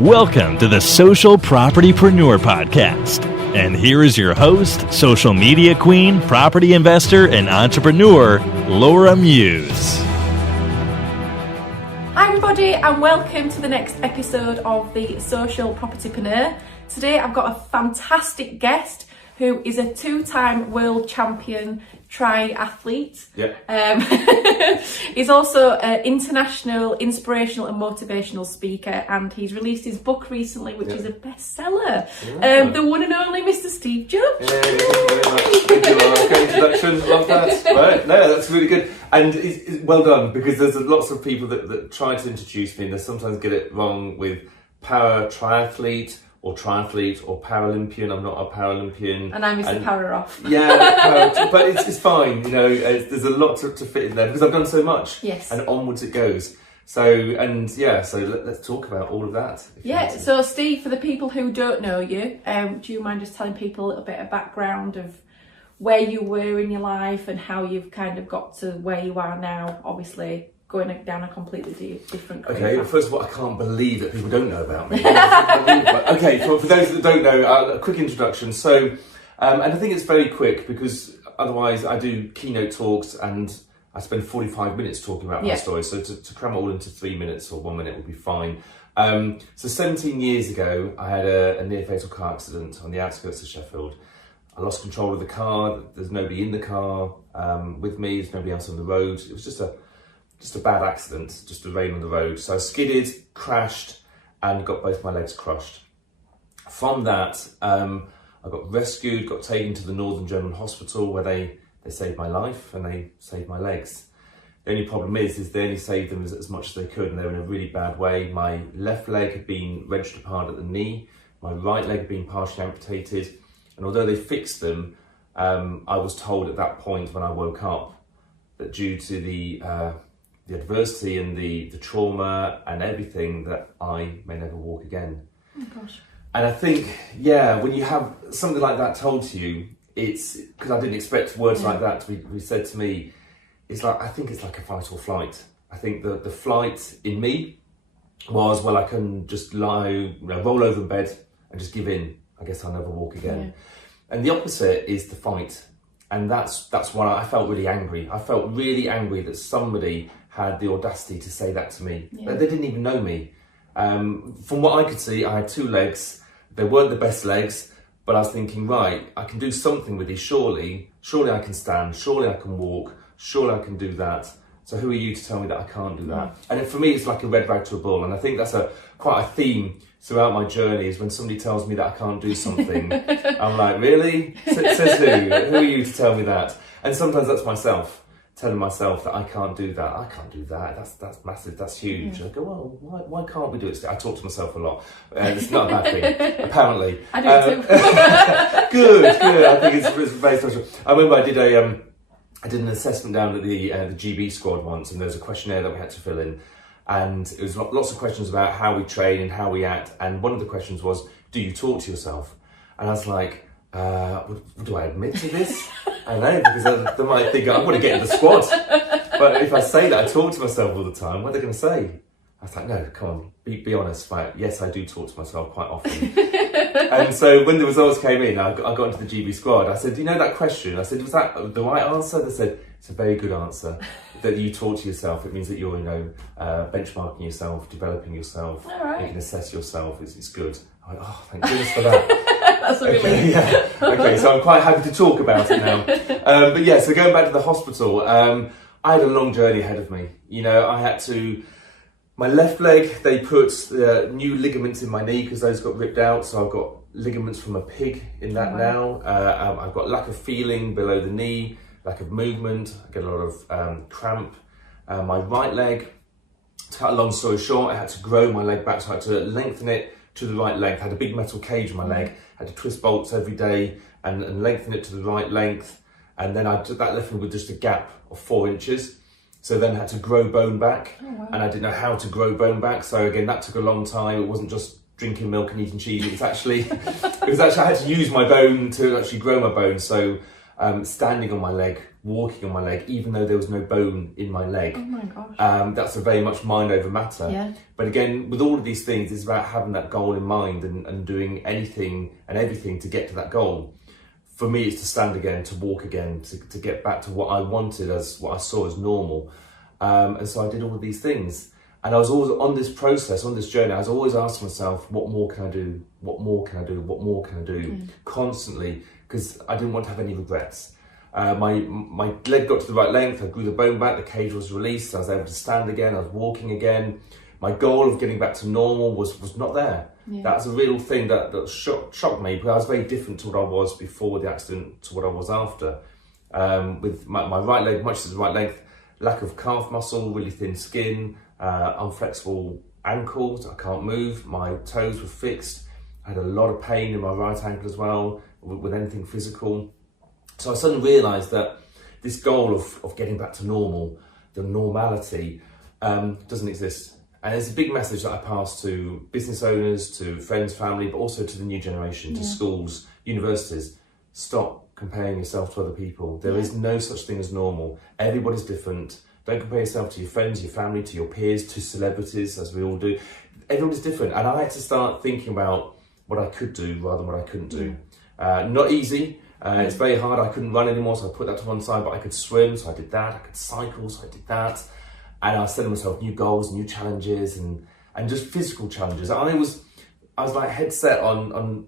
Welcome to the Social Propertypreneur podcast. And here is your host, social media queen, property investor, and entrepreneur, Laura Muse. Hi everybody, and welcome to the next episode of the Social Propertypreneur. Today I've got a fantastic guest who is a two-time world champion triathlete. He's also an international inspirational and motivational speaker, and he's released his book recently, which is a bestseller. The one and only Mr. Steve Jobs. Yeah, thank you very much. Thank you, Laura. Great introduction. Love that. Right? No, that's really good. And it's well done, because there's lots of people that try to introduce me and they sometimes get it wrong with para triathlete or triathlete or Paralympian. I'm not a Paralympian. And I'm Mr. Power Off. Yeah, but it's fine. You know, there's a lot to fit in there because I've done so much. Yes. And onwards it goes. So let's talk about all of that. Yeah, so Steve, for the people who don't know you, do you mind just telling people a little bit of background of where you were in your life and how you've kind of got to where you are now, obviously going down a completely different career Okay, well, path. first of all, I can't believe that people don't know about me. Okay, for those that don't know, a quick introduction. So, and I think it's very quick because otherwise I do keynote talks and I spend 45 minutes talking about my story. So to cram it all into 3 minutes or 1 minute would be fine. So 17 years ago, I had a near fatal car accident on the outskirts of Sheffield. I lost control of the car. There's nobody in the car with me. There's nobody else on the road. It was just a bad accident, just a rain on the road. So I skidded, crashed, and got both my legs crushed. From that, I got rescued, got taken to the Northern German hospital where they saved my life and they saved my legs. The only problem is they only saved them as much as they could, and they were in a really bad way. My left leg had been wrenched apart at the knee. My right leg had been partially amputated. And although they fixed them, I was told at that point when I woke up that due to the adversity and the trauma and everything, that I may never walk again. Oh gosh. And I think, when you have something like that told to you, it's because I didn't expect words like that to be said to me. I think it's like a fight or flight. I think the flight in me was, well, I can just roll over in bed and just give in. I guess I'll never walk again. Yeah. And the opposite is the fight. And that's why I felt really angry. I felt really angry that somebody had the audacity to say that to me. Yeah. They didn't even know me. From what I could see, I had two legs. They weren't the best legs, but I was thinking, right, I can do something with these. Surely I can stand. Surely I can walk. Surely I can do that. So who are you to tell me that I can't do that? And for me, it's like a red rag to a bull. And I think that's quite a theme throughout my journey, is when somebody tells me that I can't do something, I'm like, really? Says who? Who are you to tell me that? And sometimes that's myself, telling myself that I can't do that. I can't do that. That's massive. That's huge. I go, well, why can't we do it? I talk to myself a lot. It's not a bad thing, apparently. I do too. Good. I think it's very special. I remember I did an assessment down at the GB squad once, and there was a questionnaire that we had to fill in, and it was lots of questions about how we train and how we act. And one of the questions was, do you talk to yourself? And I was like, do I admit to this? I don't know, because they might think I want to get in the squad. But if I say that I talk to myself all the time, what are they going to say? I was like, no, come on, be honest. Right? Yes, I do talk to myself quite often. And so when the results came in, I got into the GB squad. I said, do you know that question? I said, was that the right answer? They said, it's a very good answer. That you talk to yourself, it means that you're, benchmarking yourself, developing yourself. All right. You can assess yourself. It's good. I went, oh, thank goodness for that. That's a relief. Yeah. Okay, so I'm quite happy to talk about it now. So going back to the hospital, I had a long journey ahead of me. My left leg, they put new ligaments in my knee because those got ripped out. So I've got ligaments from a pig in that now. I've got lack of feeling below the knee, lack of movement. I get a lot of cramp. My right leg, to cut a long story short, I had to grow my leg back. So I had to lengthen it to the right length. I had a big metal cage in my leg. I had to twist bolts every day and lengthen it to the right length. And then that left me with just a gap of 4 inches. So then I had to grow bone back, and I didn't know how to grow bone back. So again, that took a long time. It wasn't just drinking milk and eating cheese. It was actually I had to use my bone to actually grow my bone. So standing on my leg, walking on my leg, even though there was no bone in my leg. Oh my gosh. That's a very much mind over matter. Yeah. But again, with all of these things, it's about having that goal in mind and doing anything and everything to get to that goal. For me, it's to stand again, to walk again, to get back to what I wanted, as what I saw as normal. And so I did all of these things. And I was always on this process, on this journey, I was always asking myself, what more can I do? What more can I do? What more can I do? Constantly, because I didn't want to have any regrets. My leg got to the right length, I grew the bone back, the cage was released, I was able to stand again, I was walking again. My goal of getting back to normal was not there. Yeah. That's a real thing that shocked me, because I was very different to what I was before the accident to what I was after. With my right leg, much to the right length, lack of calf muscle, really thin skin, unflexible ankles, I can't move, my toes were fixed, I had a lot of pain in my right ankle as well, with anything physical. So I suddenly realised that this goal of getting back to normal, the normality, doesn't exist. And it's a big message that I pass to business owners, to friends, family, but also to the new generation, to schools, universities. Stop comparing yourself to other people. There is no such thing as normal. Everybody's different. Don't compare yourself to your friends, your family, to your peers, to celebrities, as we all do. Everybody's different. And I had to start thinking about what I could do rather than what I couldn't do. Not easy. It's very hard. I couldn't run anymore, so I put that to one side, but I could swim, so I did that. I could cycle, so I did that. And I was setting myself new goals, new challenges, and just physical challenges. I was like head set on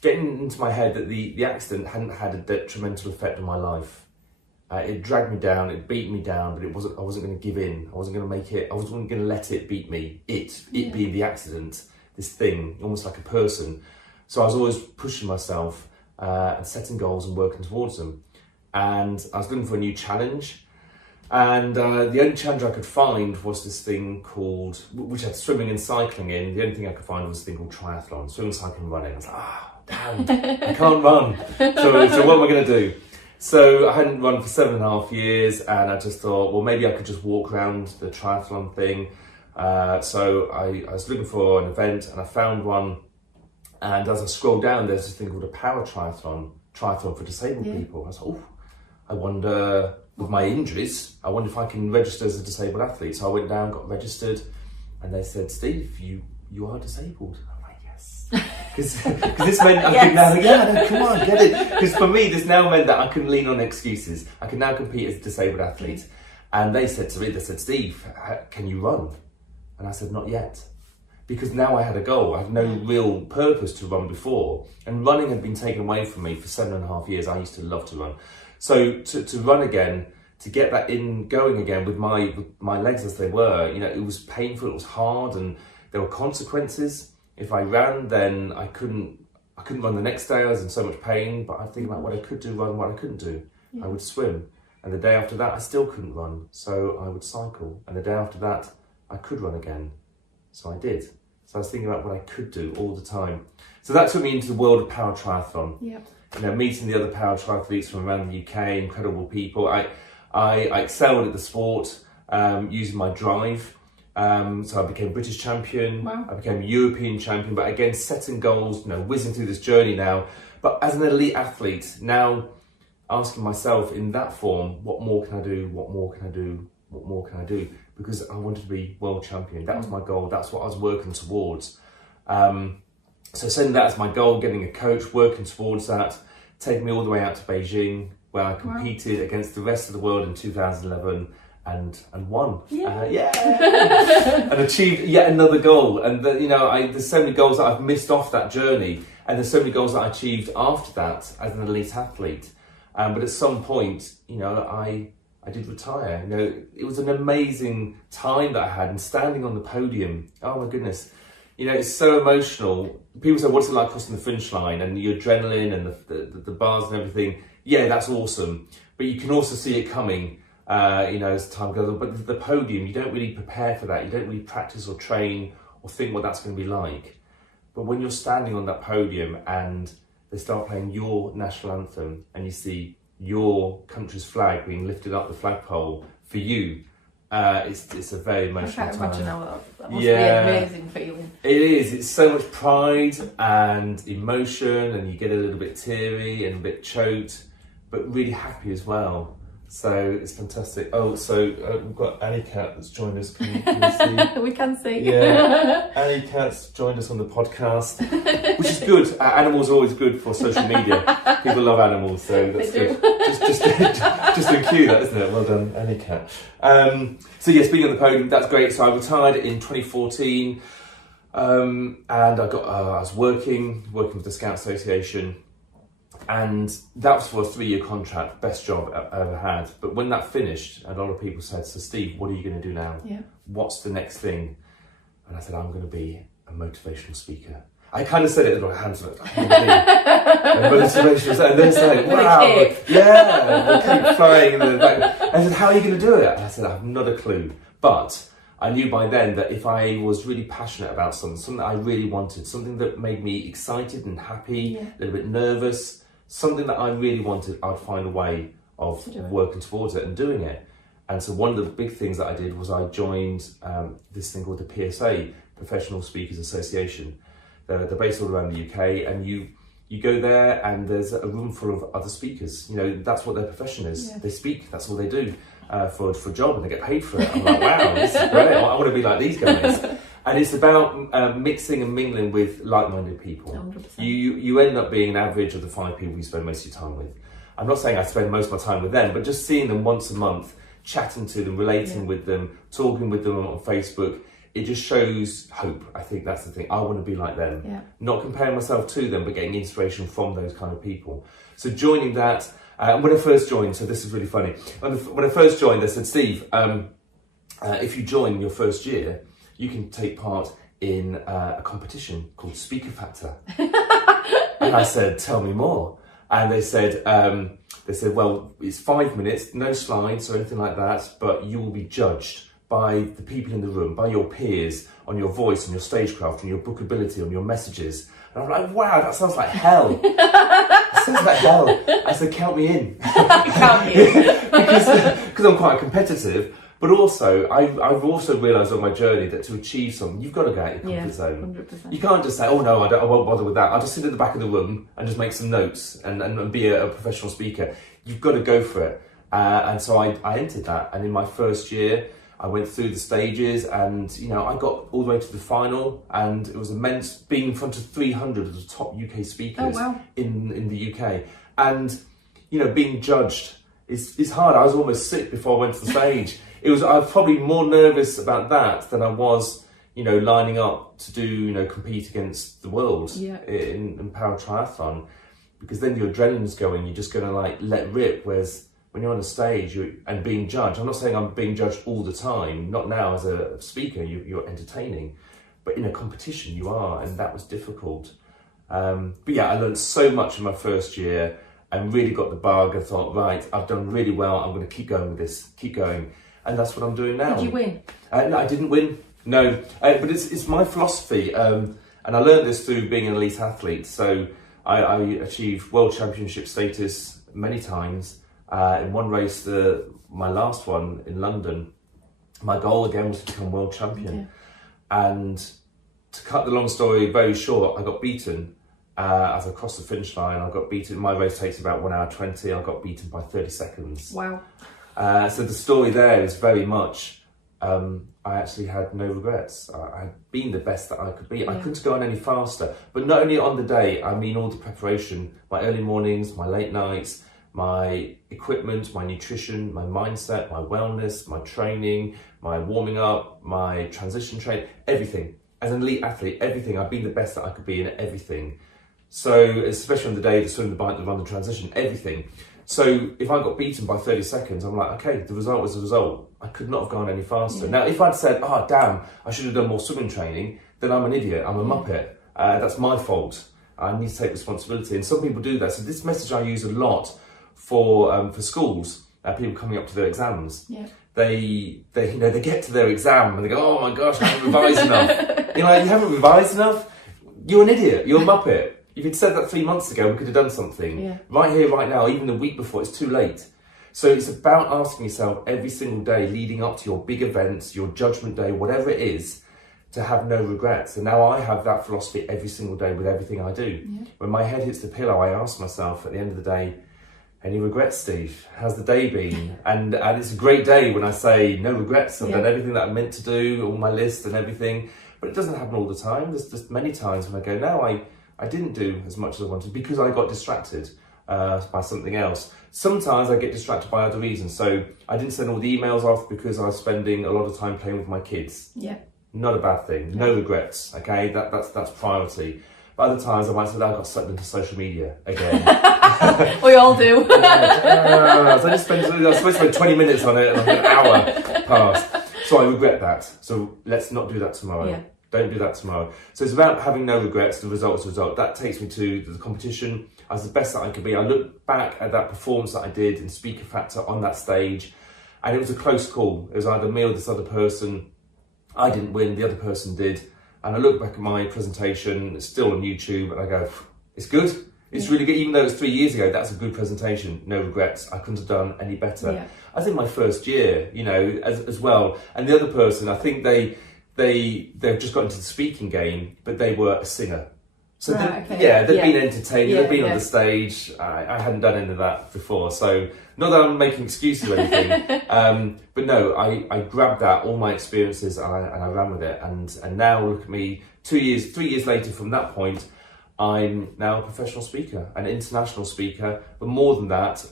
getting into my head that the accident hadn't had a detrimental effect on my life. It dragged me down, it beat me down, but I wasn't going to give in. I wasn't going to make it. I wasn't going to let it beat me. It being the accident, this thing, almost like a person. So I was always pushing myself and setting goals and working towards them. And I was looking for a new challenge. And the only challenge I could find was this thing called, which had swimming and cycling in. The only thing I could find was this thing called triathlon, swimming, cycling, running. I was like, damn, I can't run. So what am I going to do? So I hadn't run for 7.5 years, and I just thought, well, maybe I could just walk around the triathlon thing. So I was looking for an event, and I found one. And as I scrolled down, there's this thing called a para triathlon for disabled people. I was like, oh, I wonder, with my injuries, I wonder if I can register as a disabled athlete. So I went down, got registered, and they said, Steve, you are disabled. I'm like, yes. Because this meant I could now, come on, get it. Because for me, this now meant that I couldn't lean on excuses. I could now compete as a disabled athlete. And they said to me, Steve, can you run? And I said, not yet. Because now I had a goal. I had no real purpose to run before. And running had been taken away from me for 7.5 years. I used to love to run. So to run again, to get that in going again with my legs as they were, it was painful, it was hard, and there were consequences. If I ran, then I couldn't run the next day. I was in so much pain, but I'd think about what I could do rather than what I couldn't do. I would swim. And the day after that, I still couldn't run. So I would cycle. And the day after that, I could run again. So I did. So I was thinking about what I could do all the time. So that took me into the world of para triathlon. Yep. Meeting the other para triathletes from around the UK, incredible people. I excelled at the sport using my drive. So I became British champion. Wow. I became European champion. But again, setting goals, whizzing through this journey now. But as an elite athlete, now asking myself in that form, what more can I do? What more can I do? What more can I do? Because I wanted to be world champion. That was my goal. That's what I was working towards. So setting that as my goal, getting a coach, working towards that, taking me all the way out to Beijing, where I competed against the rest of the world in 2011 and won. And achieved yet another goal. And there's so many goals that I've missed off that journey, and there's so many goals that I achieved after that as an elite athlete. But at some point, I did retire. It was an amazing time that I had, and standing on the podium, oh my goodness, it's so emotional. People say, what's it like crossing the finish line, and the adrenaline and the bars and everything? Yeah, that's awesome. But you can also see it coming, as time goes on. But the podium, you don't really prepare for that. You don't really practice or train or think what that's going to be like. But when you're standing on that podium and they start playing your national anthem, and you see your country's flag being lifted up the flagpole for you, it's a very emotional time. I can't imagine how that must be an amazing feeling. It is. It's so much pride and emotion, and you get a little bit teary and a bit choked. but really happy as well. So it's fantastic. Oh, so we've got Annie Cat that's joined us. Can you see? We can see. Yeah, Annie Cat's joined us on the podcast, which is good. Animals are always good for social media. People love animals, so that's good. Just a cue, that, isn't it? Well done, Annie Cat. So yes, being on the podium, that's great. So I retired in 2014, and I was working with the Scout Association. And that was for a 3-year contract, best job I ever had. But when that finished, a lot of people said, so Steve, what are you going to do now? Yeah. What's the next thing? And I said, I'm going to be a motivational speaker. I kind of said it with my hands up, I'm going to be a motivational, and they're saying, wow, yeah, and keep flying in the back. I said, how are you going to do it? And I said, I have not a clue. But I knew by then that if I was really passionate about something that I really wanted, something that made me excited and happy, a little bit nervous, something that I really wanted, I'd find a way of working towards it and doing it. And so one of the big things that I did was I joined this thing called the PSA, Professional Speakers Association. They're based all around the UK, and you go there and there's a room full of other speakers. You know, that's what their profession is. Yeah. They speak, that's all they do for a job, and they get paid for it. I'm like, wow, this is great. I want to be like these guys. And it's about mixing and mingling with like-minded people. 100%. You end up being an average of the 5 people you spend most of your time with. I'm not saying I spend most of my time with them, but just seeing them once a month, chatting to them, relating with them, talking with them on Facebook, it just shows hope. I think that's the thing. I want to be like them. Yeah. Not comparing myself to them, but getting inspiration from those kind of people. So joining that, when I first joined, so this is really funny. When I first joined, they said, Steve, if you join your first year, you can take part in a competition called Speaker Factor. And I said, tell me more. And they said, well, it's 5 minutes, no slides or anything like that, but you will be judged by the people in the room, by your peers, on your voice, on your stagecraft, on your bookability, on your messages. And I'm like, wow, that sounds like hell. It sounds like hell. I said, count me in. Count me in. Because I'm quite competitive. But also, I've also realised on my journey that to achieve something, you've got to go out your comfort zone. 100%. You can't just say, oh no, I won't bother with that. I'll just sit at the back of the room and just make some notes and be a professional speaker. You've got to go for it. And so I entered that. And in my first year, I went through the stages and, you know, I got all the way to the final, and it was immense being in front of 300 of the top UK speakers in the UK. And, you know, being judged is hard. I was almost sick before I went to the stage. I was probably more nervous about that than I was, you know, lining up to do, you know, compete against the world in para triathlon, because then your adrenaline's going, you're just going to like let rip. Whereas when you're on a stage and being judged, I'm not saying I'm being judged all the time, not now as a speaker, you're entertaining, but in a competition you are, and that was difficult. But yeah, I learned so much in my first year and really got the bug and thought, right, I've done really well, I'm going to keep going with this, keep going. And that's what I'm doing now. Did you win? No, I didn't win. No, but it's my philosophy, and I learned this through being an elite athlete. So I achieved world championship status many times. In one race, my last one in London, my goal again was to become world champion. And to cut the long story very short, I got beaten as I crossed the finish line. I got beaten. My race takes about 1 hour 20. I got beaten by 30 seconds. Wow. So the story there is very much, I actually had no regrets. I had been the best that I could be. I couldn't go on any faster. But not only on the day, I mean all the preparation, my early mornings, my late nights, my equipment, my nutrition, my mindset, my wellness, my training, my warming up, my transition training, everything. As an elite athlete, everything. I've been the best that I could be in everything. So, especially on the day, the swim, the bike, the run, the transition, everything. So if I got beaten by 30 seconds, I'm like, okay, the result was the result. I could not have gone any faster. Now, if I'd said, oh, damn, I should have done more swimming training, then I'm an idiot, I'm a muppet. That's my fault. I need to take responsibility. And some people do that. So this message I use a lot for schools, people coming up to their exams. They get to their exam and they go, oh my gosh, I haven't revised enough. You know, you haven't revised enough? You're an idiot, you're a muppet. If you'd said that 3 months ago, we could have done something. Right here, right now, even the week before, it's too late. So it's about asking yourself every single day leading up to your big events, your judgment day, whatever it is, to have no regrets. And now I have that philosophy every single day with everything I do. When my head hits the pillow, I ask myself at the end of the day, any regrets, Steve? How's the day been? And it's a great day when I say no regrets. I've done everything that I meant to do, all my list and everything. But it doesn't happen all the time. There's just many times when I go, no, I didn't do as much as I wanted because I got distracted by something else. Sometimes I get distracted by other reasons. So I didn't send all the emails off because I was spending a lot of time playing with my kids. Yeah. Not a bad thing. No regrets. Okay, that's priority. But other times I might say that I got sucked into social media again. We all do. So I was supposed to spend 20 minutes on it and an hour passed. So I regret that. So let's not do that tomorrow. Yeah. Don't do that tomorrow. So it's about having no regrets. The result's the result. That takes me to the competition. I was the best that I could be. I look back at that performance that I did in Speaker Factor on that stage, and it was a close call. It was either me or this other person. I didn't win, the other person did. And I look back at my presentation, it's still on YouTube, and I go, it's good. It's really good. Even though it was 3 years ago, that's a good presentation. No regrets. I couldn't have done any better. Yeah. I think my first year, as well. And the other person, I think they've just got into the speaking game, but they were a singer. So they've been entertaining, they've been on the stage. I hadn't done any of that before. So not that I'm making excuses or anything, but no, I grabbed that, all my experiences, and I ran with it. And now look at me, 3 years later from that point, I'm now a professional speaker, an international speaker. But more than that,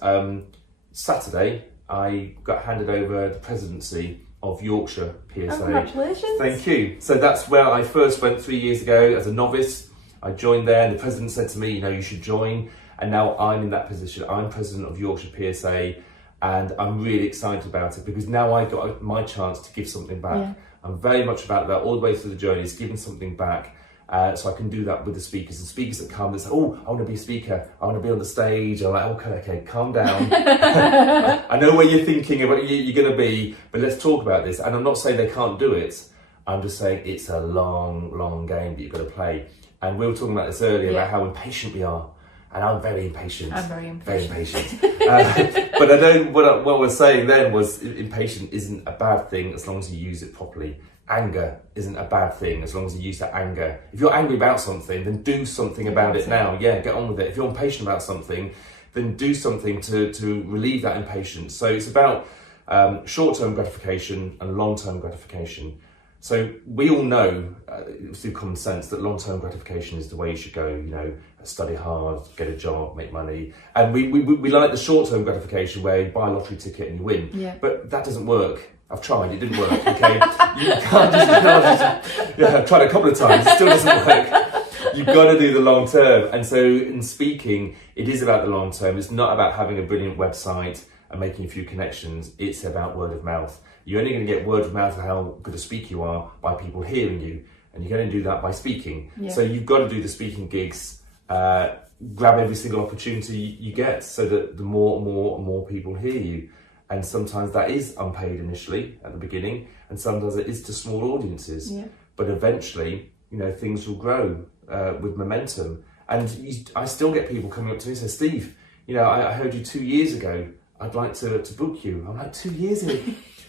Saturday, I got handed over the presidency of Yorkshire PSA. Oh, congratulations. Thank you. So that's where I first went 3 years ago as a novice. I joined there and the president said to me, you should join. And now I'm in that position. I'm president of Yorkshire PSA and I'm really excited about it because now I've got my chance to give something back. Yeah. I'm very much about that all the way through the journey, is giving something back. So I can do that with the speakers. And speakers that come, they say, oh, I want to be a speaker. I want to be on the stage. I'm like, okay, calm down. I know where you're thinking about you're going to be, but let's talk about this. And I'm not saying they can't do it. I'm just saying it's a long, long game that you've got to play. And we were talking about this earlier about how impatient we are. And I'm very impatient. I'm very impatient. Very impatient. But I know what we're saying then was impatient isn't a bad thing as long as you use it properly. Anger isn't a bad thing as long as you use that anger. If you're angry about something, then do something about it now. Yeah, get on with it. If you're impatient about something, then do something to relieve that impatience. So it's about short-term gratification and long-term gratification. So we all know through common sense that long-term gratification is the way you should go, study hard, get a job, make money. And we like the short-term gratification where you buy a lottery ticket and you win. Yeah. But that doesn't work. I've tried, it didn't work, okay? You can't just I've tried a couple of times, it still doesn't work. You've got to do the long term. And so in speaking, it is about the long term. It's not about having a brilliant website and making a few connections. It's about word of mouth. You're only going to get word of mouth of how good a speaker you are by people hearing you. And you're going to do that by speaking. Yeah. So you've got to do the speaking gigs, grab every single opportunity you get so that the more people hear you. And sometimes that is unpaid initially at the beginning, and sometimes it is to small audiences. Yeah. But eventually, things will grow with momentum. And I still get people coming up to me and say, Steve, I heard you 2 years ago. I'd like to book you. I'm like, 2 years ago?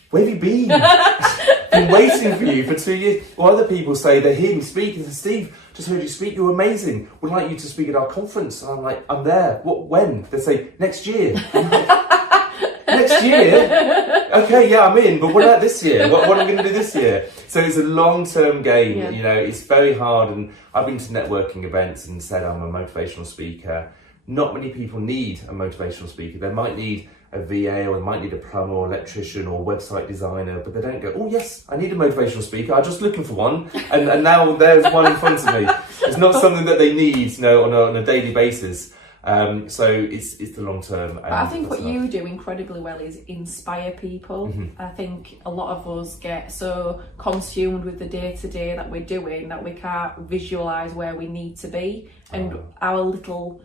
Where have you been? Been waiting for you for 2 years. Or other people say they hear me speak and say, Steve, just heard you speak. You're amazing. Would like you to speak at our conference. And I'm like, I'm there. What? When? They say next year. Next year? Okay, yeah, I'm in, but what about this year? What am I going to do this year? So it's a long-term game, it's very hard. And I've been to networking events and said I'm a motivational speaker. Not many people need a motivational speaker. They might need a VA or they might need a plumber or electrician or website designer, but they don't go, oh yes, I need a motivational speaker. I'm just looking for one. And now there's one in front of me. It's not something that they need, on a daily basis. So it's the long term. But I think what you do incredibly well is inspire people. Mm-hmm. I think a lot of us get so consumed with the day-to-day that we're doing that we can't visualise where we need to be, and our little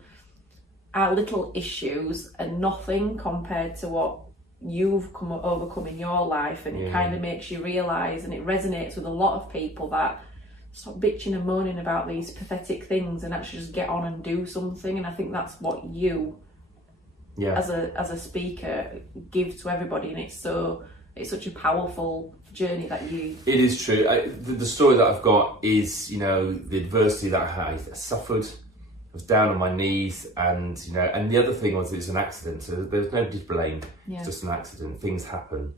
issues are nothing compared to what you've overcome in your life, and it kind of makes you realise, and it resonates with a lot of people that stop bitching and moaning about these pathetic things and actually just get on and do something. And I think that's what you, as a speaker, give to everybody. And it's such a powerful journey that you. It is true. The story that I've got is, the adversity that I suffered. was down on my knees, and and the other thing was it's an accident, so there's nobody to blame. It's just an accident. Things happen,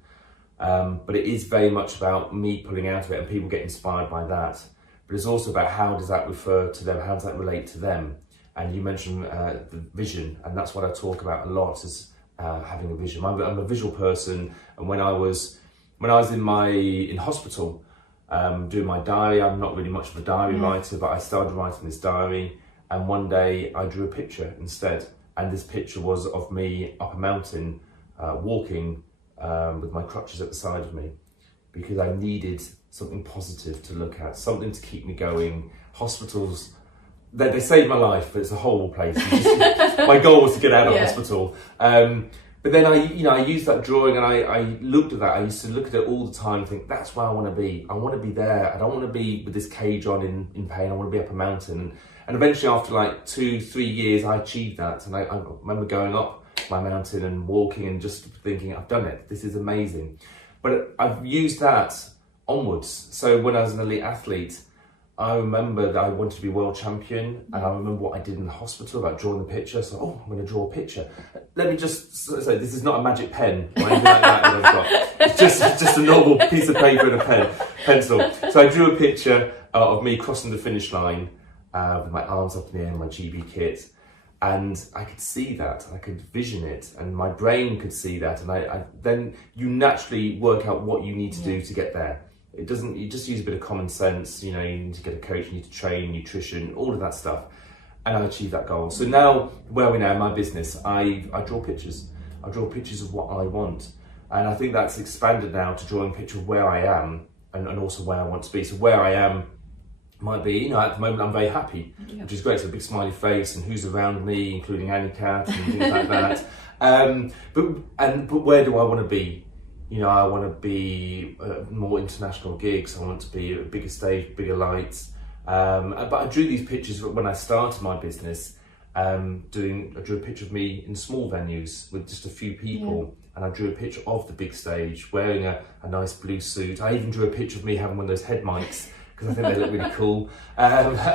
but it is very much about me pulling out of it, and people get inspired by that. But it's also about how does that refer to them? How does that relate to them? And you mentioned the vision, and that's what I talk about a lot, is having a vision. I'm a visual person, and when I was in hospital doing my diary, I'm not really much of a diary writer, but I started writing this diary, and one day I drew a picture instead, and this picture was of me up a mountain walking with my crutches at the side of me, because I needed something positive to look at, something to keep me going. Hospitals, they saved my life, but it's a horrible place. My goal was to get out of hospital. But then I used that drawing, and I looked at that. I used to look at it all the time and think, that's where I want to be. I want to be there. I don't want to be with this cage on in pain. I want to be up a mountain. And eventually, after like 2-3 years, I achieved that. And I remember going up my mountain and walking and just thinking, I've done it. This is amazing. But I've used that onwards. So when I was an elite athlete, I remember that I wanted to be world champion, and I remember what I did in the hospital about drawing the picture. So, I'm going to draw a picture. Let me just say, this is not a magic pen or anything like that I've got. It's just a normal piece of paper and a pencil. So I drew a picture of me crossing the finish line with my arms up in the air and my GB kit. And I could see that, I could vision it, and my brain could see that. And then you naturally work out what you need to do to get there. You just use a bit of common sense, you need to get a coach, you need to train, nutrition, all of that stuff. And I achieved that goal. So now, where we're now in my business, I draw pictures. I draw pictures of what I want. And I think that's expanded now to drawing a picture of where I am and also where I want to be. So where I am might be, at the moment I'm very happy, which is great. So a big smiley face and who's around me, including Annie Cat and things like that. But where do I want to be? I want to be more international gigs. I want to be a bigger stage, bigger lights. But I drew these pictures when I started my business. I drew a picture of me in small venues with just a few people, and I drew a picture of the big stage wearing a nice blue suit. I even drew a picture of me having one of those head mics, because I think they look really cool. But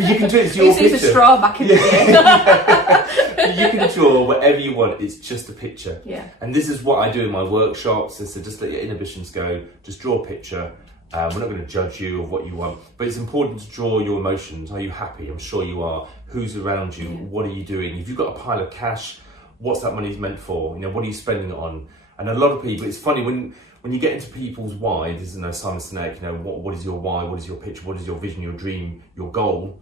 you can do it. It's your picture. Used a straw back in the day. You can draw whatever you want. It's just a picture. Yeah. And this is what I do in my workshops. So just let your inhibitions go. Just draw a picture. We're not going to judge you of what you want, but it's important to draw your emotions. Are you happy? I'm sure you are. Who's around you? What are you doing? If you've got a pile of cash, what's that money meant for? What are you spending it on? And a lot of people, it's funny when you get into people's why. This is Simon Sinek. What is your why? What is your picture? What is your vision? Your dream? Your goal?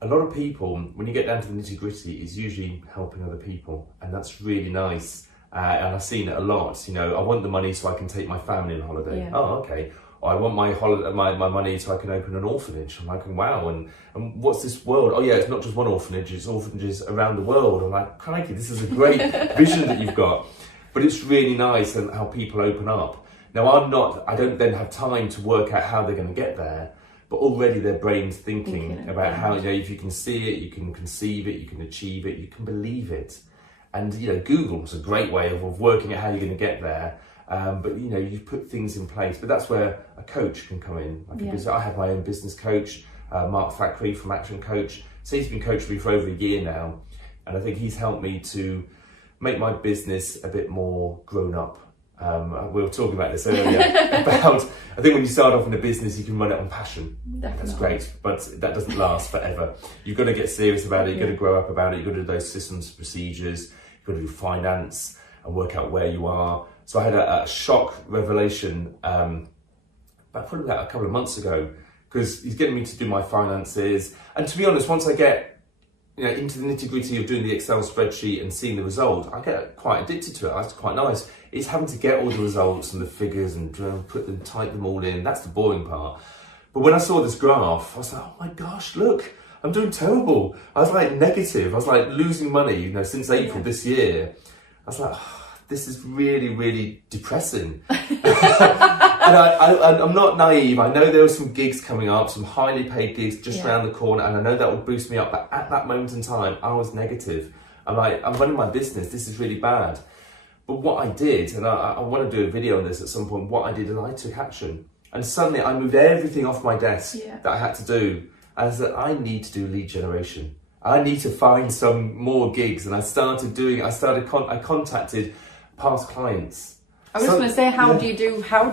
A lot of people, when you get down to the nitty gritty, is usually helping other people, and that's really nice. And I've seen it a lot. I want the money so I can take my family on holiday. Yeah. Oh, okay. Or I want my money so I can open an orphanage. I'm like, wow, and what's this world? Oh yeah, it's not just one orphanage, it's orphanages around the world. I'm like, crikey, this is a great vision that you've got. But it's really nice and how people open up. Now I don't then have time to work out how they're going to get there, but already their brain's thinking about how, if you can see it, you can conceive it, you can achieve it, you can believe it. And Google's a great way of working out how you're going to get there. But you put things in place. But that's where a coach can come in. I have my own business coach, Mark Thackeray from Action Coach. So he's been coaching me for over a year now, and I think he's helped me to make my business a bit more grown up. We were talking about this earlier about, I think when you start off in a business, you can run it on passion. Definitely. That's great, but that doesn't last forever. You've got to get serious about it. You've got to grow up about it. You've got to do those systems, procedures. You've got to do finance and work out where you are. So I had a shock revelation probably about a couple of months ago, because he's getting me to do my finances. And to be honest, once I get into the nitty gritty of doing the Excel spreadsheet and seeing the result, I get quite addicted to it. That's quite nice. It's having to get all the results and the figures and type them all in. That's the boring part. But when I saw this graph, I was like, oh my gosh, look, I'm doing terrible. I was like negative. I was like losing money, since April this year. I was like, this is really, really depressing. And I'm not naive. I know there were some gigs coming up, some highly paid gigs just around the corner, and I know that would boost me up. But at that moment in time, I was negative. I'm like, I'm running my business. This is really bad. But what I did, and I want to do a video on this at some point, what I did is I took action. And suddenly I moved everything off my desk that I had to do. And I said, I need to do lead generation. I need to find some more gigs. And I contacted past clients. I was going to say, how do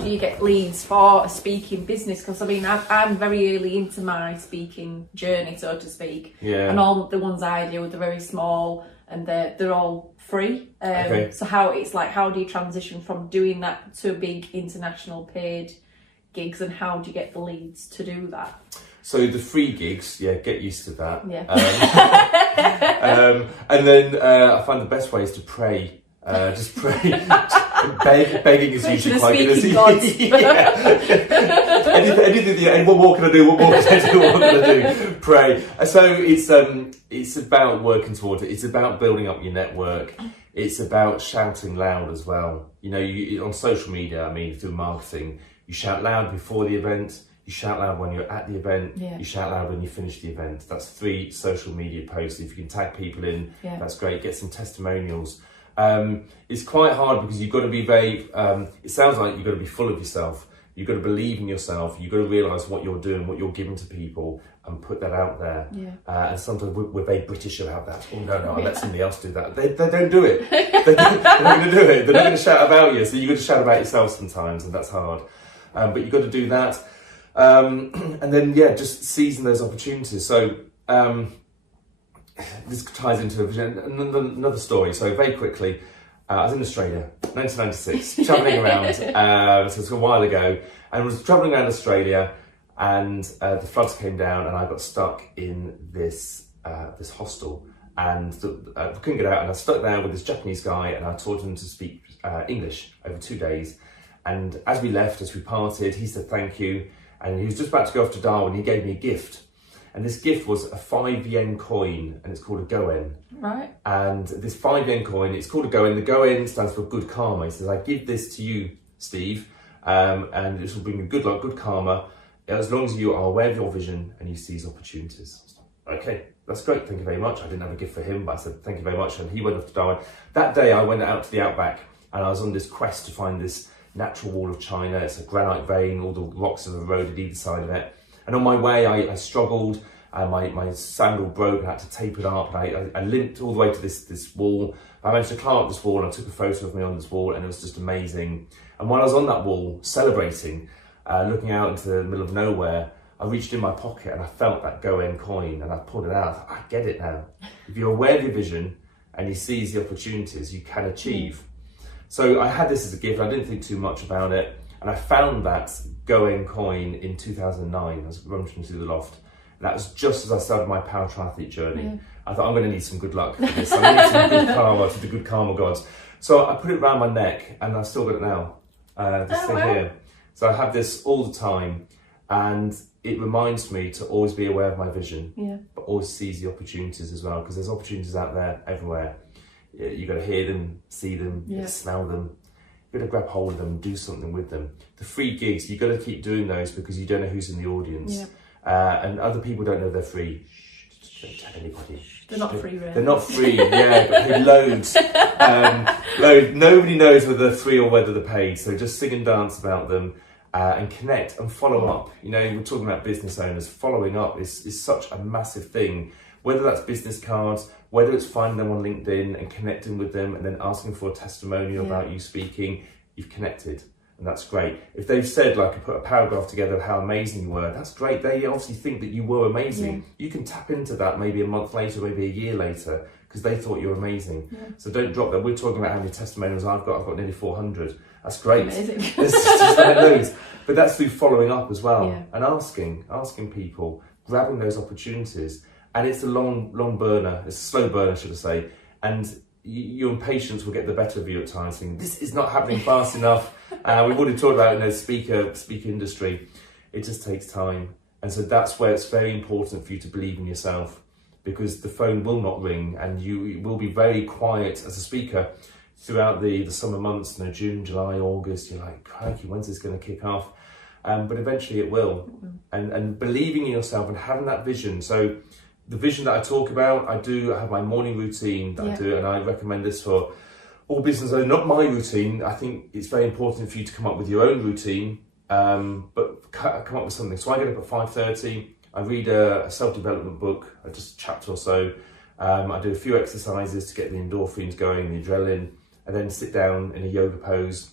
you get leads for a speaking business? Because I mean, I'm very early into my speaking journey, so to speak. Yeah. And all the ones I do, they're very small and they're all free. So how do you transition from doing that to big international paid gigs, and how do you get the leads to do that? So the free gigs, get used to that. Yeah. And then I find the best way is to pray. Just pray. Begging is usually quite good. Anything. What more can I do? What more can I do? What can I do? Pray. So it's about working towards it. It's about building up your network. It's about shouting loud as well. You know, on social media, I mean, through marketing, you shout loud before the event. You shout loud when you're at the event. Yeah. You shout loud when you finish the event. That's 3 social media posts. If you can tag people in, that's great. Get some testimonials. It's quite hard because you've got to be very, it sounds like you've got to be full of yourself. You've got to believe in yourself. You've got to realise what you're doing, what you're giving to people, and put that out there. Yeah. And sometimes we're very British about that. Oh, no, I'll let somebody else do that. They don't do it. They're not going to do it. They're not going to shout about you. So you've got to shout about yourself sometimes, and that's hard. But you've got to do that. And then, just seizing those opportunities. So, this ties into another story. So very quickly, I was in Australia, 1996, travelling around. So it's a while ago, and I was travelling around Australia, and the floods came down, and I got stuck in this hostel, and I couldn't get out. And I was stuck there with this Japanese guy, and I taught him to speak English over 2 days. And as we parted, he said thank you, and he was just about to go off to Darwin. He gave me a gift. And this gift was a 5 yen coin, and it's called a goen. Right. And this 5 yen coin, it's called a goen. The goen stands for good karma. He says, I give this to you, Steve, and this will bring you good luck, good karma, as long as you are aware of your vision and you seize opportunities. Okay, that's great. Thank you very much. I didn't have a gift for him, but I said, thank you very much. And he went off to Darwin. That day, I went out to the outback, and I was on this quest to find this natural wall of China. It's a granite vein. All the rocks are eroded either side of it. And on my way, I struggled. My sandal broke. I had to tape it up. I limped all the way to this wall. I managed to climb up this wall, and I took a photo of me on this wall, and it was just amazing. And while I was on that wall, celebrating, looking out into the middle of nowhere, I reached in my pocket and I felt that Goen coin, and I pulled it out. I thought, I get it now. If you're aware of your vision and you seize the opportunities, you can achieve. So I had this as a gift. I didn't think too much about it. And I found that Goen coin in 2009. I was rummaging through the loft. And that was just as I started my para triathlete journey. Yeah. I thought, I'm going to need some good luck for this. I'm going to need some good karma to the good karma gods. So I put it around my neck, and I've still got it now. This thing here. So I have this all the time, and it reminds me to always be aware of my vision, but always seize the opportunities as well, because there's opportunities out there everywhere. You got to hear them, see them, you got to smell them. You've got to grab hold of them and do something with them. The free gigs, you've got to keep doing those because you don't know who's in the audience. And other people don't know they're free. Shh, don't tell anybody. They're not free, really. They're not free, but pay loads. Nobody knows whether they're free or whether they're paid. So just sing and dance about them and connect and follow up. You know, we're talking about business owners. Following up is such a massive thing. Whether that's business cards, whether it's finding them on LinkedIn and connecting with them and then asking for a testimonial about you speaking, you've connected. And that's great. If they've said, like, put a paragraph together of how amazing you were, that's great. They obviously think that you were amazing. You can tap into that maybe a month later, maybe a year later, because they thought you were amazing. So don't drop that. We're talking about how many testimonials I've got. I've got nearly 400. That's great. Amazing. It's just like loads. But that's through following up as well and asking people, grabbing those opportunities. And it's a long burner. It's a slow burner, should I say. And your impatience will get the better of you at times, thinking, this is not happening fast enough. We've already talked about in the speaker industry. It just takes time. And so that's where it's very important for you to believe in yourself, because the phone will not ring and you will be very quiet as a speaker throughout the summer months, June, July, August. You're like, crikey, when's this going to kick off? But eventually it will. And believing in yourself and having that vision. So the vision that I talk about, I have my morning routine that I do, and I recommend this for all business owners. Not my routine. I think it's very important for you to come up with your own routine, but come up with something. So I get up at 5:30. I I read a self-development book, just a chapter or so. I do a few exercises to get the endorphins going, the adrenaline, and then sit down in a yoga pose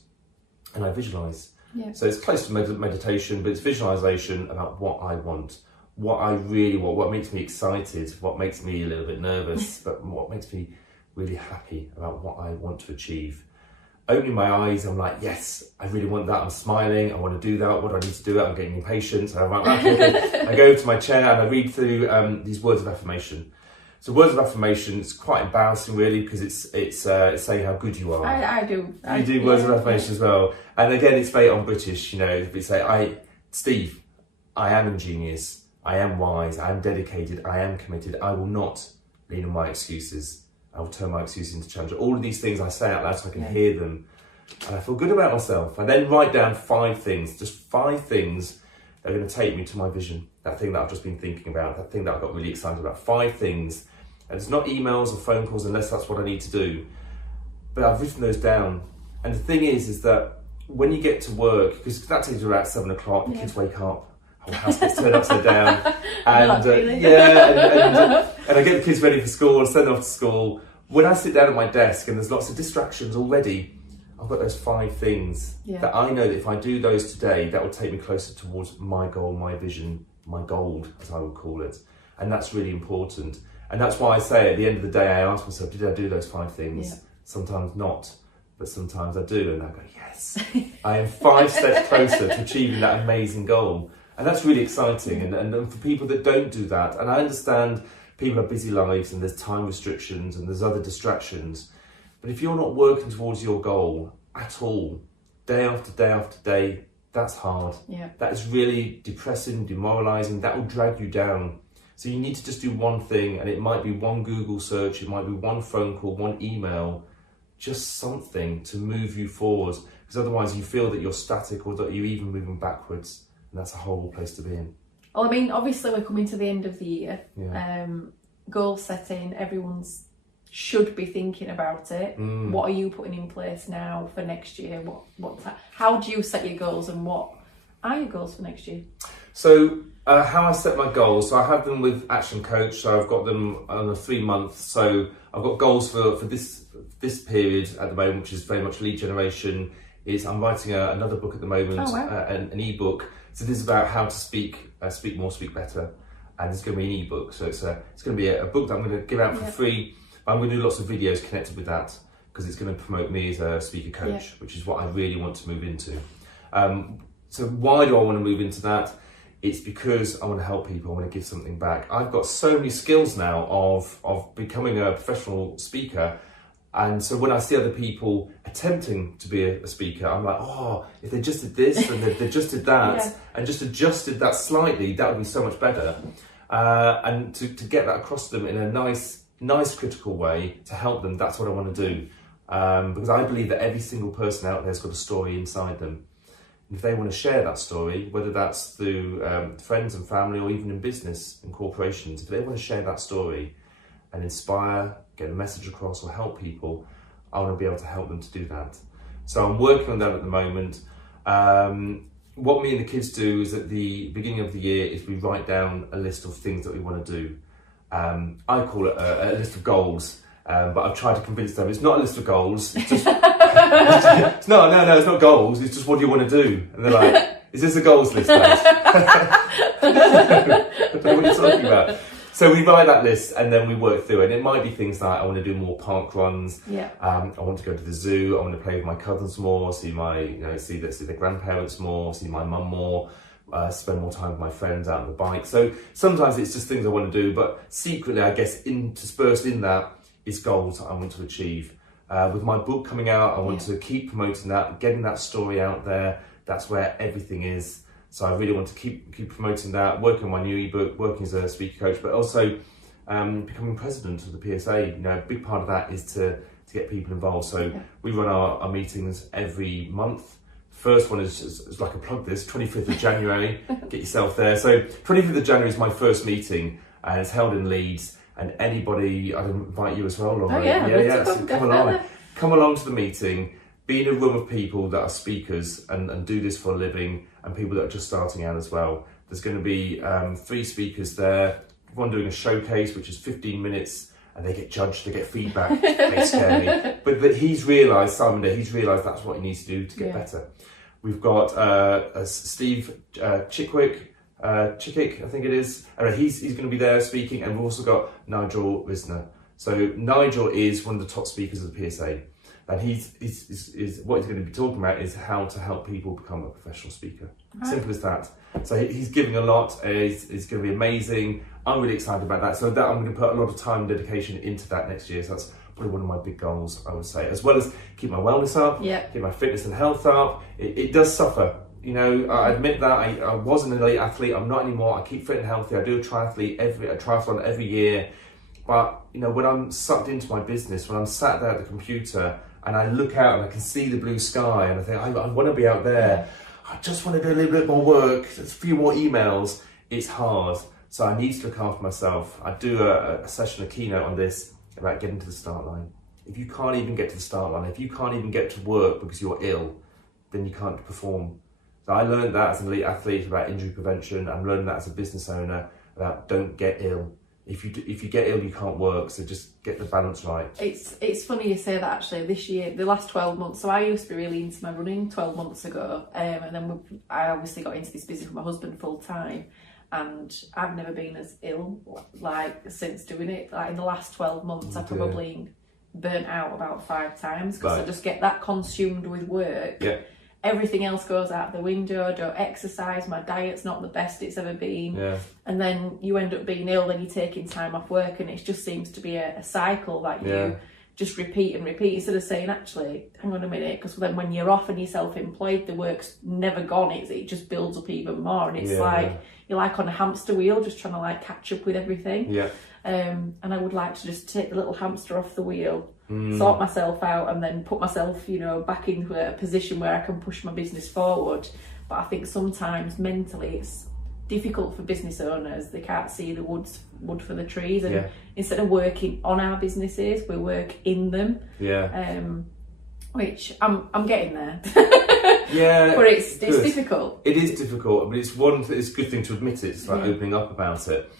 and I visualize. Yeah. So it's close to meditation, but it's visualization about what I want, what I really want, what makes me excited, what makes me a little bit nervous, but what makes me really happy about what I want to achieve. Opening my eyes, I'm like, yes, I really want that. I'm smiling. I want to do that. What do I need to do? I'm getting impatient. So I'm like, okay. I go to my chair and I read through these words of affirmation. So words of affirmation, it's quite embarrassing really because it's saying how good you are. I do. You do words of affirmation as well. And again, it's very on British, you know, we say, Steve, I am ingenious. I am wise. I am dedicated. I am committed. I will not lean on my excuses. I will turn my excuses into challenge. All of these things I say out loud so I can hear them. And I feel good about myself. I then write down 5 things, just 5 things that are going to take me to my vision. That thing that I've just been thinking about, that thing that I got really excited about. 5 things. And it's not emails or phone calls unless that's what I need to do. But I've written those down. And the thing is that when you get to work, because that takes you about 7 o'clock, the kids wake up, whole house gets turned upside down. And and I get the kids ready for school, and send them off to school. When I sit down at my desk and there's lots of distractions already, I've got those 5 things that I know that if I do those today, that will take me closer towards my goal, my vision, my gold, as I would call it. And that's really important. And that's why I say at the end of the day, I ask myself, did I do those 5 things? Yeah. Sometimes not, but sometimes I do. And I go, yes, I am 5 steps closer to achieving that amazing goal. And that's really exciting. And for people that don't do that, and I understand people have busy lives and there's time restrictions and there's other distractions. But if you're not working towards your goal at all, day after day after day, that's hard. Yeah. That is really depressing, demoralizing. That will drag you down. So you need to just do one thing, and it might be one Google search, it might be one phone call, one email, just something to move you forward. Because otherwise you feel that you're static or that you're even moving backwards. And that's a horrible place to be in. Well, I mean, obviously we're coming to the end of the year. Yeah. Goal setting, everyone's should be thinking about it. What are you putting in place now for next year? How do you set your goals, and what are your goals for next year? So how I set my goals, so I have them with Action Coach, so I've got them on a 3-month. So I've got goals for this period at the moment, which is very much lead generation. I'm writing another book at the moment, an ebook. So this is about how to speak more, speak better, and it's going to be an ebook. So it's going to be a book that I'm going to give out for free. I'm going to do lots of videos connected with that because it's going to promote me as a speaker coach, which is what I really want to move into. So why do I want to move into that? It's because I want to help people. I want to give something back. I've got so many skills now of becoming a professional speaker. And so when I see other people attempting to be a speaker, I'm like, oh, if they just did this and they just did that and just adjusted that slightly, that would be so much better. And to get that across to them in a nice critical way to help them, that's what I want to do. Because I believe that every single person out there has got a story inside them. And if they want to share that story, whether that's through friends and family or even in business and corporations, if they want to share that story and inspire, get a message across or help people, I want to be able to help them to do that. So I'm working on that at the moment. What me and the kids do is at the beginning of the year is we write down a list of things that we want to do. I call it a list of goals, but I've tried to convince them it's not a list of goals. It's just, no, it's not goals. It's just what do you want to do? And they're like, is this a goals list, guys? I don't know what you're talking about. So we write that list and then we work through it. And it might be things like I want to do more park runs. Yeah. I want to go to the zoo. I want to play with my cousins more. See the grandparents more. See my mum more. Spend more time with my friends out on the bike. So sometimes it's just things I want to do, but secretly, I guess, interspersed in that is goals I want to achieve. With my book coming out, I want to keep promoting that, getting that story out there. That's where everything is. So I really want to keep promoting that, working on my new ebook, working as a speaker coach, but also becoming president of the PSA. You know, a big part of that is to get people involved. So we run our meetings every month. First one is like a plug this, 25th of January, get yourself there. So 25th of January is my first meeting and it's held in Leeds, and anybody, I'd invite you as well, Laura. So come along to the meeting, be in a room of people that are speakers and do this for a living, and people that are just starting out as well. There's going to be 3 speakers there, one doing a showcase, which is 15 minutes, and they get judged, they get feedback, they scare me. But he's realised, Simon there, he's realised that's what he needs to do to get better. We've got Steve Chickick, I think it is. He's going to be there speaking, and we've also got Nigel Risner. So Nigel is one of the top speakers of the PSA. And he's what he's going to be talking about is how to help people become a professional speaker. Right. Simple as that. So he's giving a lot. It's going to be amazing. I'm really excited about that. So that I'm going to put a lot of time and dedication into that next year. So that's probably one of my big goals, I would say, as well as keep my wellness up, keep my fitness and health up. It does suffer. You know, I admit that I was an elite athlete. I'm not anymore. I keep fit and healthy. I do a triathlon every year. But you know, when I'm sucked into my business, when I'm sat there at the computer, and I look out and I can see the blue sky and I think, I want to be out there. I just want to do a little bit more work, a few more emails. It's hard. So I need to look after myself. I do a session, a keynote on this about getting to the start line. If you can't even get to the start line, if you can't even get to work because you're ill, then you can't perform. So I learned that as an elite athlete about injury prevention. I'm learning that as a business owner about don't get ill. If you get ill, you can't work, so just get the balance right. It's funny you say that actually. This year, the last 12 months, so I used to be really into my running 12 months ago, and then I obviously got into this business with my husband full time, and I've never been as ill like since doing it. Like in the last 12 months, I've probably burnt out about 5 times because I just get that consumed with work. Yeah. Everything else goes out the window. I don't exercise. My diet's not the best it's ever been. Yeah. And then you end up being ill, then you're taking time off work, and it just seems to be a cycle that you just repeat and repeat instead of saying, actually, hang on a minute, because then when you're off and you're self-employed, the work's never gone. It just builds up even more, and it's like you're like on a hamster wheel, just trying to like catch up with everything. Yeah. And I would like to just take the little hamster off the wheel, sort myself out, and then put myself, you know, back into a position where I can push my business forward. But I think sometimes mentally it's difficult for business owners. They can't see the wood for the trees, and instead of working on our businesses, we work in them. Yeah. Which I'm getting there. Yeah. But it's difficult. It is difficult, but it's a good thing to admit it. It's like opening up about it.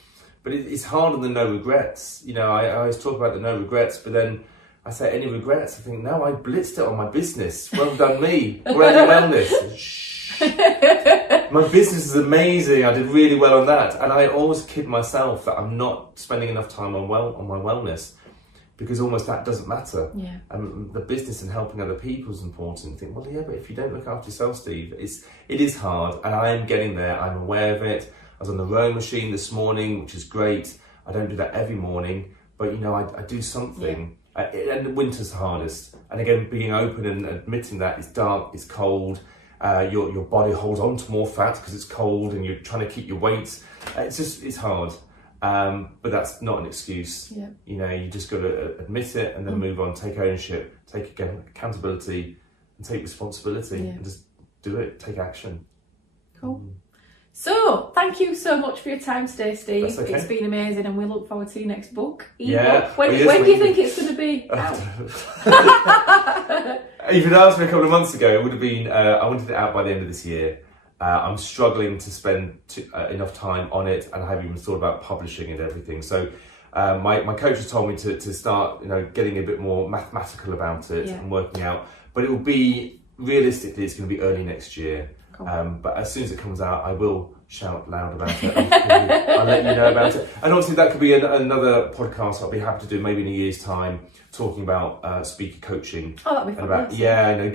But it's harder than no regrets. You know, I always talk about the no regrets, but then I say any regrets. I think, no, I blitzed it on my business. Well done me. We're at wellness. Shh. My business is amazing. I did really well on that. And I always kid myself that I'm not spending enough time on my wellness, because almost that doesn't matter. Yeah. And the business and helping other people is important. I think, well, yeah, but if you don't look after yourself, Steve, it is hard. And I am getting there. I'm aware of it. I was on the rowing machine this morning, which is great. I don't do that every morning, but you know, I do something. Yeah. And the winter's the hardest. And again, being open and admitting that it's dark, it's cold, your body holds on to more fat because it's cold, and you're trying to keep your weight. It's hard. But that's not an excuse. Yeah. You know, you just got to admit it and then move on, take ownership, take accountability, and take responsibility, and just do it, take action. Cool. So, thank you so much for your time today, Steve. That's okay. It's been amazing, and we look forward to your next book. When do you think it's going to be out? If you'd asked me a couple of months ago, it would have been, I wanted it out by the end of this year. I'm struggling to spend enough time on it, and I haven't even thought about publishing and everything. So my coach has told me to start, you know, getting a bit more mathematical about it and working out. But it will be, realistically, it's going to be early next year. Cool. But as soon as it comes out, I will shout loud about it. I'll let you know about it. And obviously that could be another podcast I'll be happy to do maybe in a year's time, talking about speaker coaching. Oh, that'd be fun.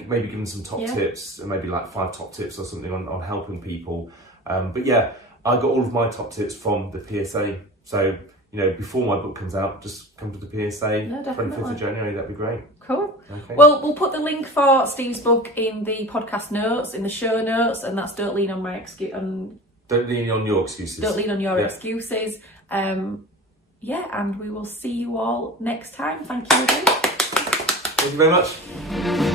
Maybe giving some top tips, and maybe like 5 top tips or something on helping people. But yeah, I got all of my top tips from the PSA. So, you know, before my book comes out, just come to the PSA, 25th of January, that'd be great. Cool. Okay. Well, we'll put the link for Steve's book in the podcast notes, in the show notes, and that's Don't Lean on My Excuse. Don't lean on your excuses. Don't lean on your excuses. And we will see you all next time. Thank you again. Thank you very much.